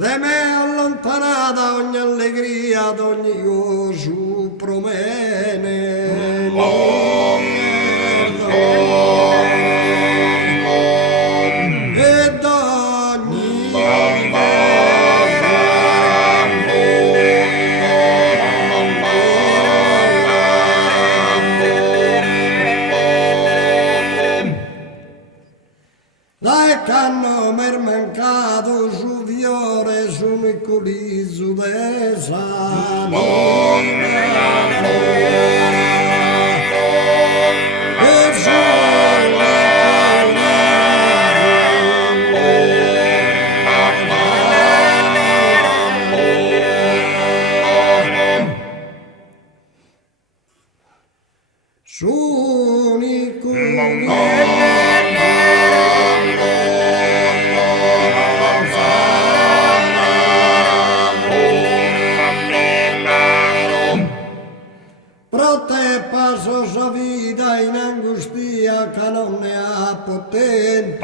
Le me allontanata ogni allegria d'ogni gozo promene. E d'ogni la canno mer mancato su viore su Nicolizzo d'esa su Prote passo sua vita in angustia che non ne ha potente.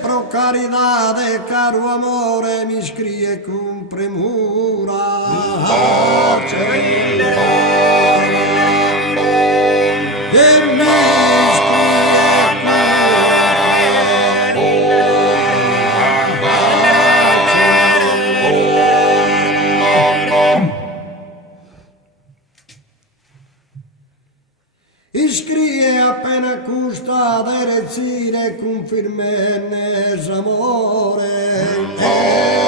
Pro carità caro amore mi scrive con premura e mi iscrie appena custa da rezzire con firmezza amore.